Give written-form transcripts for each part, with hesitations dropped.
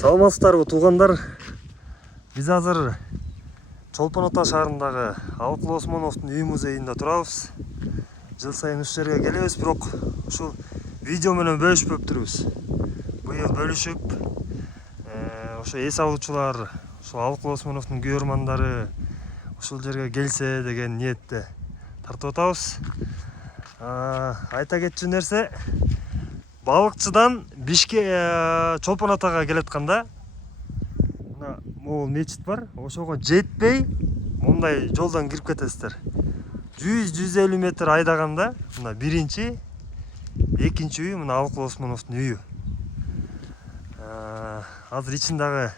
Саламатсыздарбы туугандар. Биз азыр Чолпон Ата шаарындагы Алыкул Осмоновдун үй музейинде турабыз. Жыл сайын ушул жерге келебиз, бирок ушул видео менен бөлүшпөп турбуз. Быйыл бөлүшүп, ошо эс алуучулар, ошо Алыкул Осмоновдун күйөрмандары ушул жерге келсе деген ниетте тартып атабыз. Айта кетчү нерсе, балыкчыдан Чолпон Атага келатканда мына могул мечит бар, ошого жетпей мындай жолдон кирип кетесиздер. 100-150 метр айдаганда мына биринчи, экинчи үй мына Алыкул Осмоновдун үйү. Азыр ичин дагы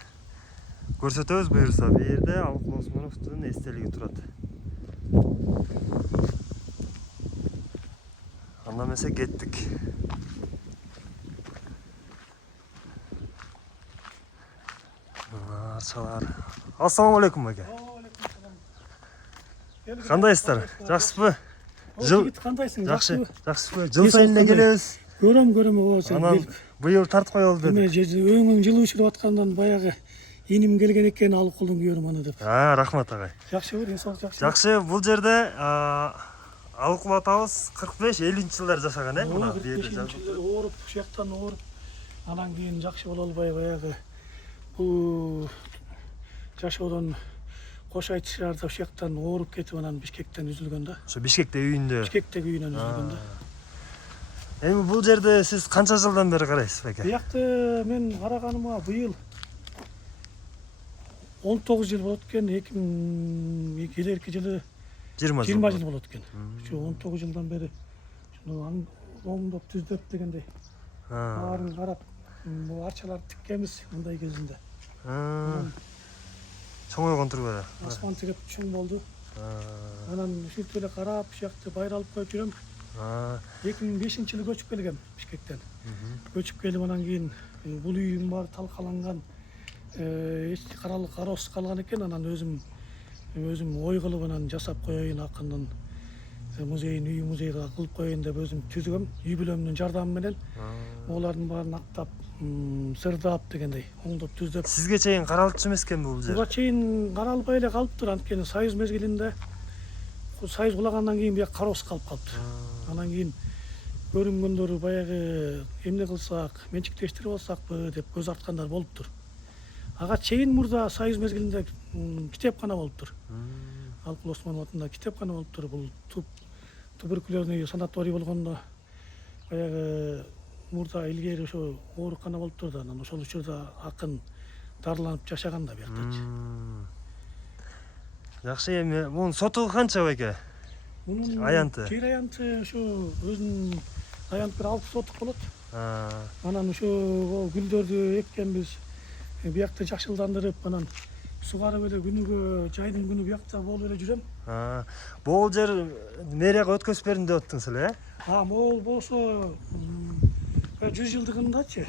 көрсөтөбүз буюрса. Бу жерде Алыкул Осмоновдун эстелиги турат. Анда эмесе кеттик. Арчалар. Ассаламу алейкум аке. Кандайсыздар? Жакшысызбы? Жыл кандайсың? Жакшысызбы? Жыл сайын эле келебиз. Көрөм ошо. Анан быйыл тартып коелу дедик. Өңүң жылуу чыгып аткандан баягы иним келген экен Алыкулдун күйөрманы деп. Рахмат агай. Жакшыбы, ден соолук жакшы. Жакшы, бул жерде Алыкул атабыз 45-50 жылдар жашаган, мына бу жерде жашаган. Ооруп, ушул жактан ооруп, анан кийин жакшы боло албай баягы бул жашоодон кош айтышарда ушул жактан ооруп кетип анан Бишкектен үзүлгөн да. Ошо Бишкекте үйүндө. Бишкектеги үйүнөн үзүлгөн да. Эми бул жерде сиз канча жылдан бери карайсыз беке? Биякты мен караганыма быйыл 19 жыл болот экен, келерки жылы 20 жыл болот экен. Ушу 19 жылдан бери ушуну оңдоп түздөп дегендей. Баарын карап, арчаларды тиккенбиз мындай кезинде. Чоңойгон турбайбы? Асман тигип чоң болду. Анан ушинтип эле карап, ушул жакты байралып коюп жүрөм. 2005-жылы көчүп келгем Бишкектен. Көчүп келип анан кийин бул үйдүн баары талкаланган, эч кароосуз калган экен. Анан өзүм ой кылып анан жасап коеюн, акындын музейин, үй музейга кылып коеюн деп өзүм түзгөм. Үй бүлөмдүн жардамы менен олардын баарын актап, сырдап дегендей оңдоп түздөп. Сизге чейин каралчу эмес экенби бул жер? Буга чейин каралбай эле калыптыр, анткени Союз мезгилинде Союз кулагандан кийин бияк кароосуз калып калыптыр. Анан кийин көрүнгөндөрү баягы эмне кылсак, менчиктештирип алсакпы деп көз арткандар болуптур. Ага чейин мурда Союз мезгилинде китепкана болуптур. Алыкул Осмонов атында китепкана болуптур. Бул туберкулезный санаторий болгондо баягы мурда илгери ошо оорукана болуптур да, анан ошол учурда акын дарыланып жашаган да бияктачы. Жакшы, эми мунун соту канча беке? Мунун аянты? Жер аянты ошо өзүнүн аянт бир 6 сотук болот. Анан ошо гүлдөрдү эккенбиз. Биякты жакшылдандырып, анан сугарып эле күнүгө, жайдын күнү биякта болуп эле жүрөм. Бул жер мэрияга өткөзүп бердим деп аттыңыз эле, Могул болсо 100 жылдыгындачы.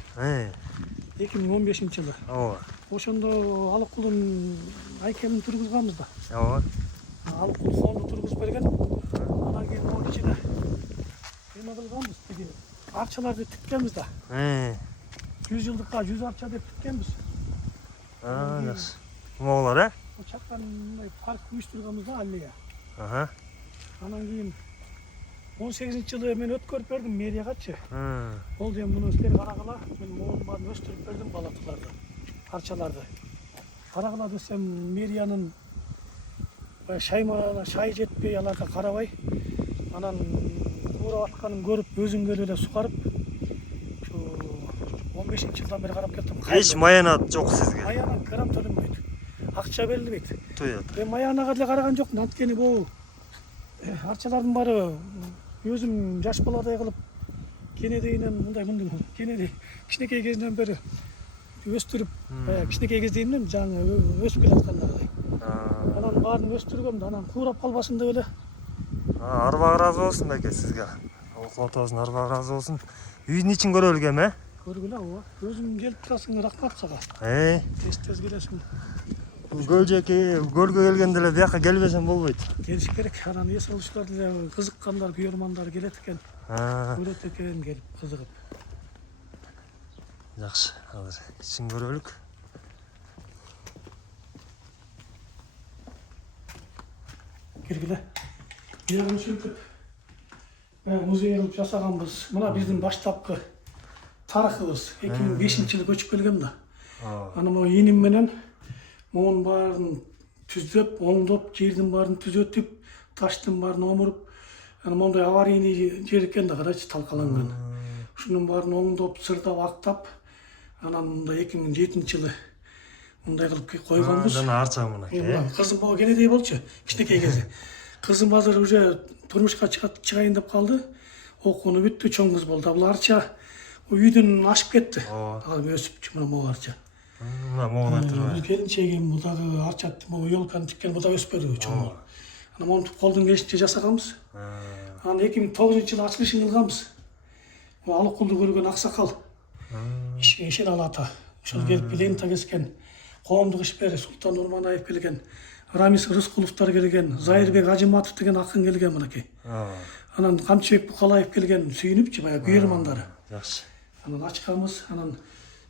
2015-жылы. Ооба. Ошондо Алыкулдун айкемин тургузганбыз да. Ооба. Алыкул фонду тургузуп берген. Анан кийин могу ичине эме кылганбыз, тиги арчаларды тиккенбиз да. 100 жылдыкка 100 арча деп тиккенбиз. Жакшы. Моголор, Чактан мындай парк уюштурганбыз да, аллея. Анан кийин 18-жылы мен өткөрүп бердим мэриягачы. Болду, эми муну силер карагыла. Мен могулдун баарын өстүрүп бердим, балатыларды, арчаларды. Карагыла десем, мэриянын шай жетпей аларга карабай, анан куурап атканын көрүп, өзүм келип эле сугарып, ушу 15-жылдан бери карап келдим. Эч маянат жок сизге? Маянат грамм төлөнбөйт. Акча берилбейт. Туят. Маянага деле караган жокмун, анткени бул арчалардын баары өзүм жаш баладай кылып кенедейинен кенедей кичинекей кезинен бери өстүрүп, кичинекей кездейинен жаңы өсүп келаткандагыдай. Анан баарын өстүргөм да, анан куурап калбасын деп эле. Арбагы ыраазы болсун беке сизге. Алыкул атабыздын арбагы ыраазы болсун. Үйдүн ичин көрөлү эми, Көргүлө, ооба. Өзүң келип турасың, рахмат сага. Тез келесиң. Гөлгө келгенде эле бияка келбесем болбойт. Келиш керек. Анан эс алуучулар деле кызыккандар, күйөрмандар келет экен. Көрөт экен келип кызыгып. Жакшы, азыр ичин көрөлүк. Киргиле. Биягын сүртүп, музей кылып жасаганбыз. Мына биздин баштапкы тарыхыбыз. 2005-жылы көчүп келгем да. Аны могу иним менен монун баарын түзөп, оңдоп, жердин баарын түзөтүп, таштын баарын омуруп, аны мондай аварийный жер экен да, карачы, талкаланган. Ушунун баарын оңдоп, сырдап, актап, анан мындай 2007-жылы мындай кылып койгонбуз. Жана арча мына. Кызым могу келедей болчу, кичинекей кезде. Кызым азыр уже турмушка чыгайын деп калды. Окууну бүттү, чоң кыз болду. Бул арча үйдөн ашып кетти. Ал өсүп, мына могу арча. Мына могулар турбайбы. Келинчегим бул дагы арча, могу ёлканы тиккен, бул да өспөдү, чоң. Аны монтип колдон келишинче жасаганбыз. Анан 2009-жылы ачылышын кылганбыз. Алыкулду көргөн аксакал. Ишен ата. Ошол келип лента кескен. Коомдук ишмер Султан Нурманаев келген. Рамис Рыскуловтар келген. Зайырбек Ажыматов деген акын келген мынакей. Анан Камчыбек Букалаев келген, сүйүнүпчү баягы күйөрмандары. Жакшы. Анан ачканбыз. Анан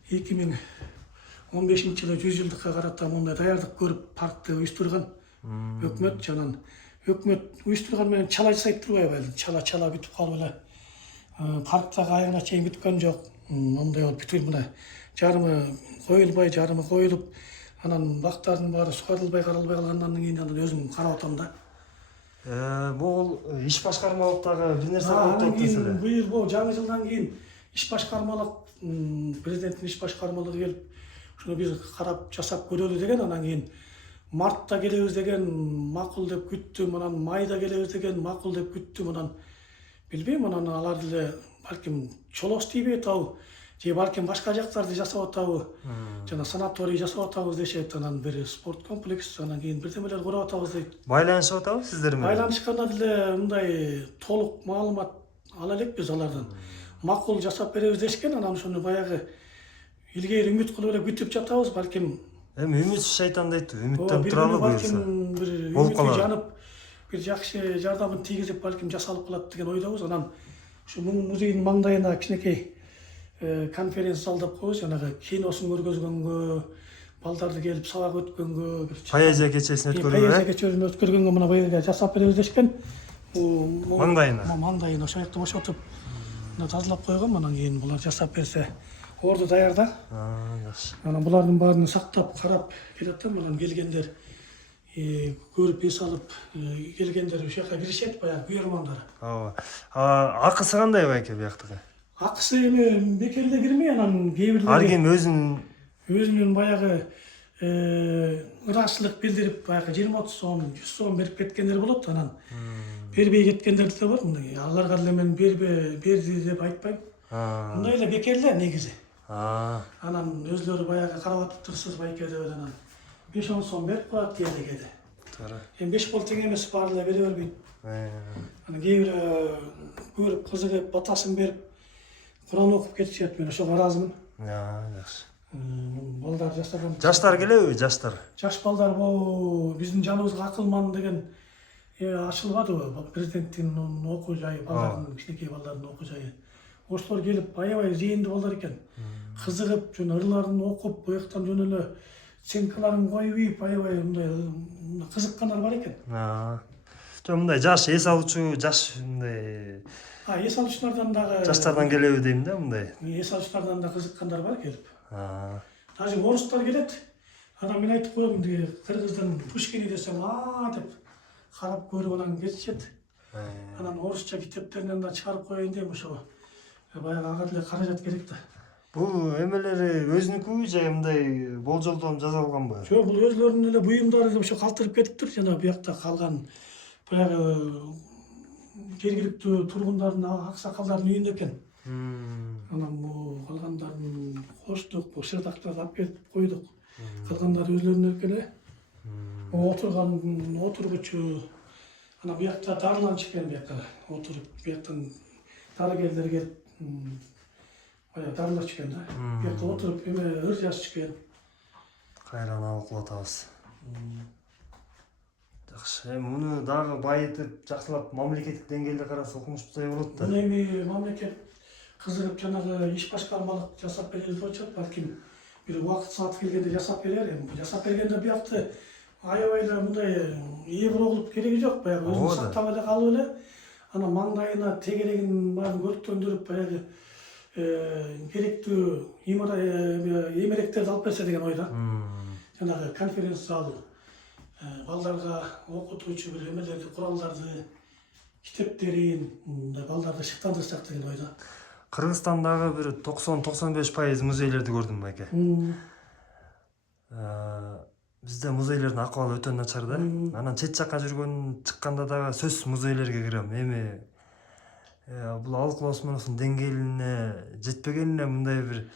2015-жылы 100 жылдыкка карата мондай даярдык көрүп паркты уюштурган өкмөт. Жанан өкмөт уюштурган менен чала жасайт турбайбы? Чала бүтүп калып эле. Парктагы аягына чейин бүткөн жок. Мондай болуп бүтүп мына жарымы коюлбай, жарымы коюлуп, анан бактардын баары сугарылбай калгандан кийин анан өзүм карап атам да. Бул иш башкармалык дагы бир нерсе болуп атат эле. Быйыл бул жаңы жылдан кийин иш башкармалык, президенттин иш башкармалыгы келип, ушуну биз карап жасап көрөлү деген, анан кийин мартта келебиз деген макул деп күттүм, анан майда келебиз деген макул деп күттүм, анан билбейм, анан алар деле балким чолос тийбей атабы, же балким башка жактарды жасап атабы, жана санаторий жасап атабыз дешет, анан бир спорт комплекс, анан кийин бирдемелер куруп атабыз дейт. Байланышып атабы сиздер менен? Байланышканда деле мындай толук маалымат ала элекпиз алардан. Макул жасап беребиз дешкен, анан ошону баягы илгери үмүт кылып эле күтүп жатабыз, балким. Эми үмүтсүз шайтан дейт, үмүттөн туралы буюрса. Бир үмүтү жанып, бир жакшы жардамын тийгизип балким жасалып калат деген ойдобуз. Анан ушу музейдин маңдайына кичинекей конференция зал деп коебуз, жанагы киносун көргөзгөнгө, балдарды келип сабак өткөнгө, поэзия кечесин өткөргөнгө. Поэзия кечесин өткөргөнгө мына бу жерге жасап беребиз дешкен. Маңдайына. Маңдайына ошол жакта бошотуп тазалап койгон, анан кийин булар жасап берсе орду даяр да. Жакшы. Анан булардын баарын сактап, карап келатам, анан келгендер көрүп эс алып келгендер ошол жака киришет, баягы күйөрмандар. Акысы кандай байке бияктыкы? Акысы эми бекерде кирмей, анан кээ бирлери Ар ким өзүнүн баягы ыраазычылык билдирип, баягы 20-30 сом, 100 сом берип кеткендер болот. Анан бербей кеткендер да бар. Аларга деле мен берди деп айтпайм. Мындай эле бекерлер негизи. Анан өзлөрү баягы карап атыптырсыз байке деп анан 5-10 сом берип коет кээде. Туура. Эми 5 кол тең эмес, баары эле бере бербейт. Анан кээ бири көрүп кызыгып, батасын берип Куран окуп кетишет. Мен ошого ыраазымын. Жакшы. Балдар жасаган. Жаштар келеби, жаштар? Жаш балдар бул биздин жаныбызга Акылман деген ачылбадыбы? Президенттин окуу жайы, балдардын, кичинекей балдардын окуу жайы. Ошолор келип аябай зээндүү балдар экен. Кызыгып, жөн ырларын окуп, буяктан жөн эле оценкаларын коюп ийип, аябай мындай кызыккандар бар экен. Жок, мындай жаш эс алуучу, жаш мындай Эс алуучулардан дагы жаштардан келеби дейм да, мындай. Эс алуучулардан да кызыккандар бар келип. Даже орустар келет. Анан мен айтып коем, кыргыздын Пушкини десем, деп карап көрүп анан кетишет. Анан орусча китептеринен да чыгарып коеюн дейм, ошо баягы ага деле каражат керек да. Бул эмелери өзүнүкүбү же мындай болжолдон жасалганбы? Жок, бул өзлөрүнүн эле буюмдары деп ошо калтырып кетиптир. Жана буякта калган баягы жергиликтүү тургундардын, аксакалдардын үйүндө экен. Анан бул калгандарын коштук, бул шырдактарды алып келип койдук. Калгандары өзлөрүнүн экен эле. Отурган отургучу, анан буякта дарыланчы экен, буякка отуруп, буяктан дарыгерлер келип баягы дарылачу экен да. Буякта отуруп ыр жазчу экен. Кайран алып атабыз. Жакшы, муну дагы байытып, жакшылап мамлекеттик деңгээлде караса укмуш болсо болот да. Эми мамлекет кызыгып жанагы иш башкармалык жасап берели деп атышат. Балким бир убакыт саат келгенде жасап берер. Эми жасап бергенде биякты аябай эле мындай эбир кылып кереги жок. Баягы өзүн сактап эле калып эле анан маңдайына тегерегин баарын көрктөндүрүп баягы керектүү эмеректерди алып берсе деген ойда. Жанагы конференция зал балдарга окутуучу бир эмелерди, куралдарды, китептерин балдарды шыктандырсак деген ойда. Кыргызстандагы бир 90-95% музейлерди көрдүм байке. Бизде музейлердин акыбалы өтө начар да. Анан чет жакка жүргөн чыкканда дагы сөзсүз музейлерге кирем. Эми бул Алыкул Осмоновдун деңгээлине жетпегенине мындай бир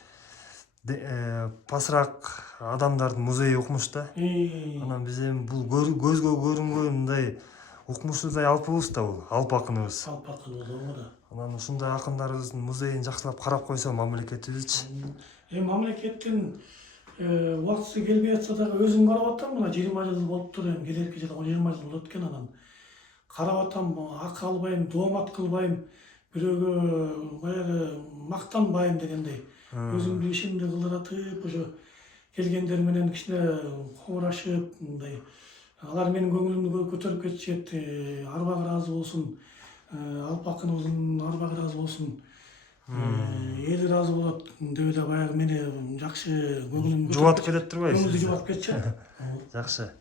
пасыраак адамдардын музейи укмуш да. Анан биз эми бул көзгө көрүнгөн мындай укмушсуздай алпыбыз да бул, алп акыныбыз. Алп акыныбыз да. Анан ушундай акындарыбыздын музейин жакшылап карап койсо мамлекетибизчи. Мамлекеттин убактысы келбей атса дагы өзүм карап атам, мына 20 жыл болуптур, эми келерки жылы 20 жыл болот экен. Анан карап атам, ак албайм, доомат кылбайм, бирөөгө баягы мактанбайм дегендей. Өзүмдүн ишимди кылдыратып, ошо келгендер менен кичине коңурашып, мындай алар менин көңүлүмдү көтөрүп кетишет. Арбагы ыраазы болсун, алп акыныбыздын арбагы ыраазы болсун, эли ыраазы болот деп эле баягы мени жакшы көңүлүмдү жубатып кетет турбайбы? Көңүлдү жубатып кетчү. Жакшы.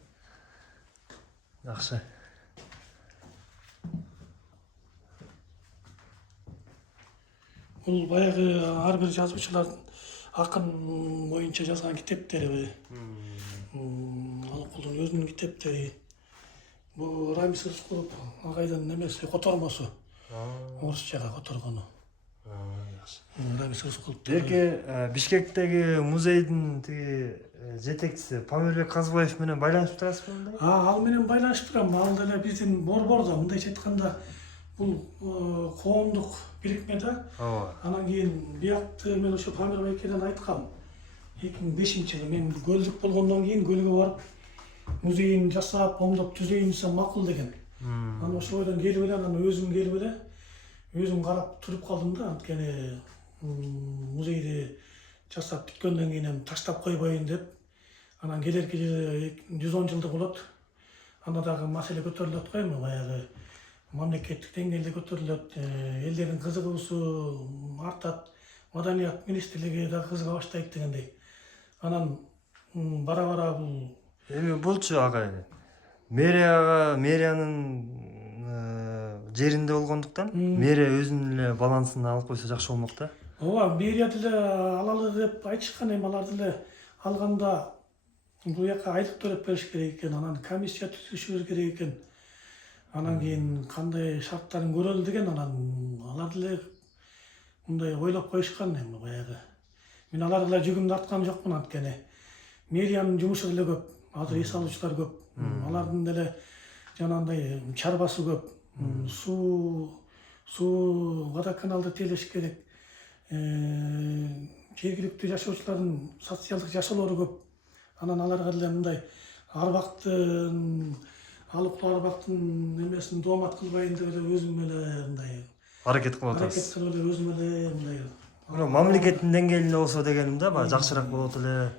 Жакшы. Бул баягы ар бир жазуучулардын акын боюнча жазган китептери. Алыкулдун өзүнүн китептери. Бул Рамис Рыскулов агайдын немеси, котормосу. Орусчага которгону. Жакшы. Рамис Рыскулов. Берке Бишкектеги музейдин тиги жетекчиси Памирбек Казыбаев менен байланышып турасызбы мындай? Ал менен байланышып турам. Ал деле биздин борбордо, мындайча айтканда, бул коомдук бирикме да. Анан кийин биякты мен ошо Памирбекке айткам. 2005-жылы мен көлдүк болгондон кийин көлгө барып музейин жасап, оңдоп түзөйүн десем макул деген. Анан ошол ойдон келип эле, анан өзүм келип эле, өзүм карап туруп калдым да. Анткени музейди жасап бүткөндөн кийин эми таштап койбоюн деп. Анан келерки жылы 110 жылдык болот. Анда дагы маселе көтөрүлөт го эми, баягы мамлекеттик деңгээлде көтөрүлөт. Элдердин кызыгуусу артат. Маданият министрлиги да кызыга баштайт дегендей. Анан бара-бара бул эми булчу агай. Мэриянын жеринде болгондуктан мэрия өзүнүн эле балансын алып койсо жакшы болмок да. Ооба, мэрия деле алалы деп айтышкан, эми алар деле алганда бул жака айлык төлөп бериш керек экен, анан комиссия түзүшүбүз керек экен. Анан кийин кандай шарттарын көрөлү деген, анан алар деле мындай ойлоп коюшкан эми баягы. Мен алар деле жүгүмдү арткан жокмун, анткени мэриянын жумушу деле көп, азыр эс алуучулар көп. Алардын деле жанагындай чарбасы көп. Суу водоканалды тейлеш керек. Жергиликтүү жашоочулардын социалдык жашоолору көп. Анан аларга деле мындай Алыкул арбактын немесин доомат кылбайын деп эле өзүм эле мындай аракет кылып атасыз. Аракет кылып эле өзүм эле мындай. Мамлекеттин деңгээлинде болсо дегеним да, баягы жакшыраак болот эле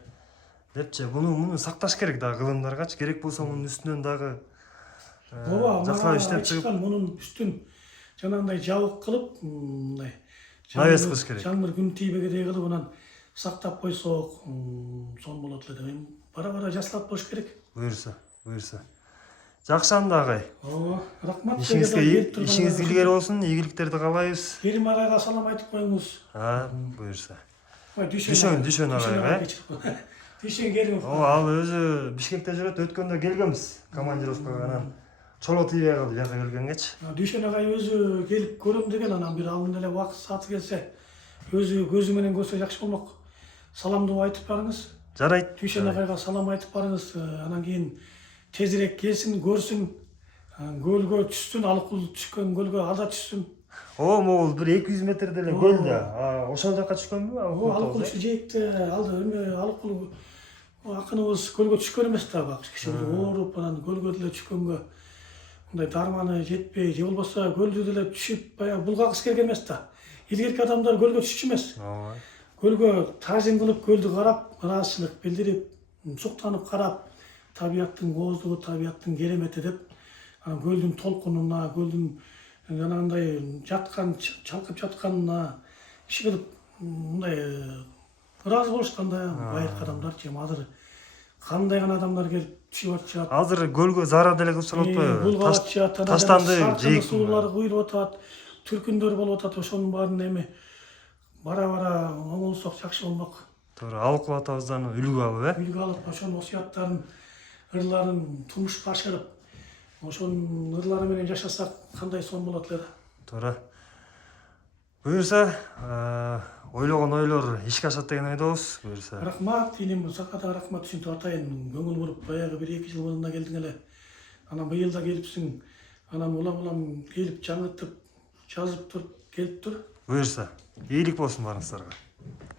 депчи. Муну сакташ керек дагы кылымдаргачы. Керек болсо мунун үстүнөн дагы жакшылап иштеп чыгып, мунун үстүн жанагындай жабык кылып, мындай навес кылыш керек. Жаңбыр күн тийбегедей кылып анан сактап койсок, сон болот эле деп. Бара-бара жасалат болуш керек. Буюрса. Жакшы анда агай. Ооба, рахмат. Ишиңиз илгери болсун, ийгиликтерди каалайбыз. Керим агайга салам айтып коюңуз. Буюрса. Düşön агайга. Düşön Керимов. Ал өзү Бишкекте жүрөт, өткөндө келгенбиз командировкага, анан чоло тийбей калды жака келгенгечи. Düşön агай өзү келип көрөм деген, анан бир алдын эле убакыт сааты келсе, өзү көзү менен көрсө жакшы болмок. Саламдуу айтып барыңыз. Жарайт. Düşön агайга салам айтып барыңыз. Анан кийин тезирээк келсин, көрсүн, көлгө түшсүн, Алыкул түшкөн көлгө ада түшсүн. Могул бир 200 метрде эле көл да. Ошол жака түшкөнбү? Алыкул ушу жээкте Алыкул акыныбыз көлгө түшкөн эмес да, бак киши ооруп анан көлгө деле түшкөнгө мындай дарманы жетпей, же болбосо көлдү деле түшүп баягы булгагысы келген эмес да. Илгерки адамдар көлгө түшчү эмес. ооба. Көлгө таазим кылып, көлдү карап, ыраазычылык билдирип, суктанып карап, табияттын ооздугу, табияттын керемети деп, анан көлдүн толкунуна, көлдүн жанагындай жаткан, чалкып жатканына иш кылып, мындай ыраазы болушкан да байыркы адамдарчы. Азыр кандай гана адамдар келип түшүп атышат. Азыр көлгө зарар деле кылышып атпайбы? Булга атышат, Таштанды жейик. Суулар куйулуп атат, түркүндөр болуп атат. Ошонун баарын эми бара-бара оңолсок жакшы болмок. Туура, алып кылып атабыздан үлгү алып, Үлгү алып, ошонун осуяттарын, ырларын турмушка ашырып, ошонун ырлары менен жашасак кандай сонун болот эле да. Туура. Буюрса, ойлогон ойлор ишке ашат деген ойдобуз. Буюрса. Рахмат, иним, сага да рахмат түшүнтүп атайын. Көңүл буруп, баягы 1-2 жыл мурун да келдиң эле. Анан быйыл да келипсиң. Анан улам келип жаңыртып, жазып туруп келип тур. Буюрса, ийгилик болсун барыңыздарга.